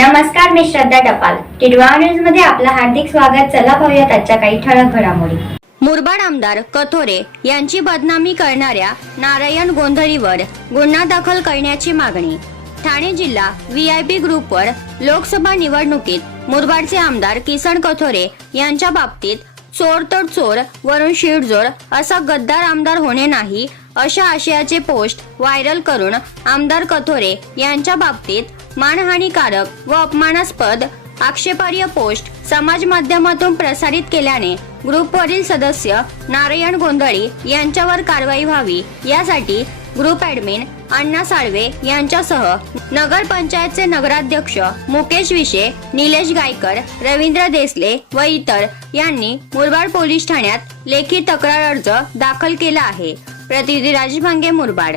नमस्कार मी श्रद्धा टपाल. टिडवा न्यूजमध्ये आपलं हार्दिक स्वागत. चला पाहूयात आजच्या काही ठळक घडामोडी. मुरबाड आमदार कथोरे यांची बदनामी करणाऱ्या नारायण गोंधळीवर गुन्हा दाखल करण्याची मागणी. ठाणे जिल्हा व्हीआयपी ग्रुपवर लोकसभा निवडणुकीत मुरबाडचे आमदार किसन कथोरे यांच्या बाबतीत चोर तर चोर वरून शिडजोर असा गद्दार आमदार होणे नाही अशा आशयाचे पोस्ट व्हायरल करून आमदार कथोरे यांच्या बाबतीत मानहानीकारक व अपमानास्पद आक्षेपार्ह पोस्ट समाज माध्यमातून प्रसारित केल्याने ग्रुपवरील सदस्य नारायण गोंधळी यांच्यावर कारवाई व्हावी. यासाठी ग्रुप ऍडमिन अण्णा साळवे यांच्यासह नगर पंचायतचे नगराध्यक्ष मुकेश विशे निलेश गायकर रवींद्र देसले व इतर यांनी मुरबाड पोलीस ठाण्यात लेखी तक्रार अर्ज दाखल केला आहे. प्रतिनिधी राजभांगे मुरबाड.